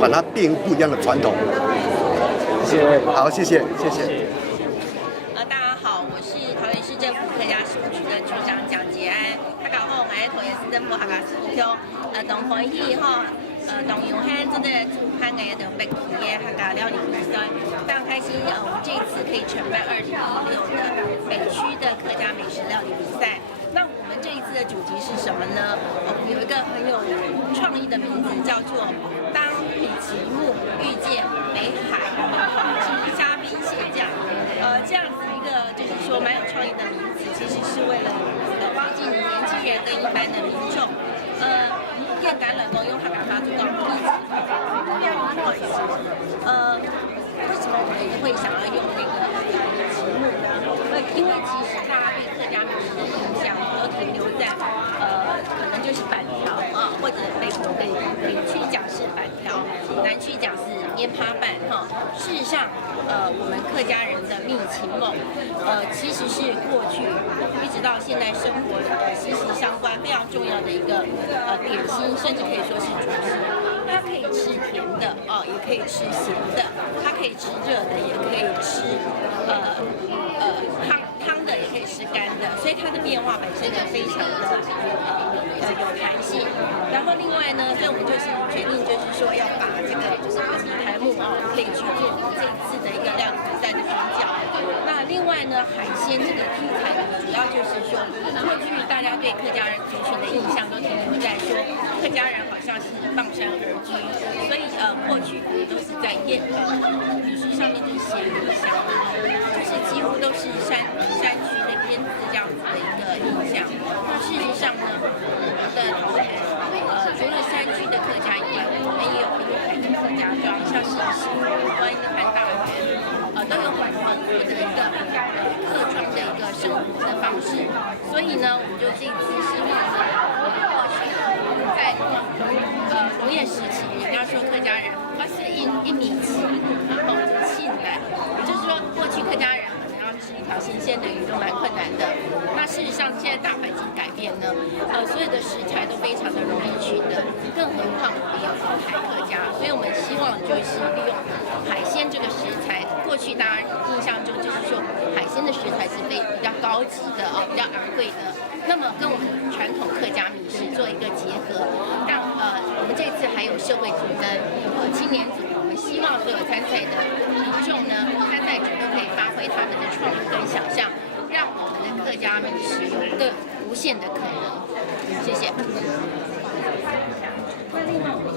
把它变不一样的传统。谢谢。好，谢谢，谢谢。大家好，我是桃园市政府客家事务局的局长蒋捷安。大家好，我是桃园市政府客家事务局同欢喜吼，同样和这个主办的的北区的客家料理比赛，非常开心。我们这一次可以承办2016的北区的客家美食料理比赛。那我们这一次的主题是什么呢？我们有一个很有创意的名字，叫做“当米其木遇见北海虾兵蟹将”。这样子一个就是说蛮有创意的名字，其实是为了接近年轻人跟一般的民众。电感冷宫用它发出到一直为什么我们会想要用那个米其木呢？因为其实大家对客家美食的印象都停留在可能就是板条啊，或者北区讲是板条，南区讲是腌趴饭哈。事实上，我们客家人的蜜情梦，其实是过去一直到现在生活息息相关、非常重要的一个点心，甚至可以说是主食。它可以吃甜的哦，也可以吃咸的，它可以吃热的，也可以吃汤的，也可以吃干的，所以它的变化本身就非常的有弹性。然后另外呢，所以我们就是决定就是说要把这个就是台目可以去做这一次的一个料理比赛的选角。那另外呢，海鲜这个题材呢，主要就是说过去大家对客家人族群的印象都停留在说客家人好像是傍山而居，所以过去都是在饮食上面就是咸鱼香，就是几乎都是山区的腌制这样子的一个印象。事实上呢，我们的桃园除了山区的客家以外，我们也有滨海的客家庄，像是新关韩大园，都有很丰富的一个客庄的一个生活的方式。所以呢，我们就这一次希望呢，过去在农业时期，人家说客家人是一米七，然后气奶，也就是说过去客家人可能要吃一条新鲜的鱼都蛮困难的。那事实上现在大环境改变呢，所有的食材都非常的容易取得，更何况我们有滨海客家，所以我们希望就是利用海鲜这个食材。过去大家印象中就是说海鲜的食材是比较高级的比较昂贵的，那么跟我们传统客家米食做一个结合，让我们这次还有社会组跟青年组，我们希望所有参赛的民众呢，参赛者都可以发挥他们的创意跟想象，让我们的客家美食有更无限的可能。谢谢。那另外我们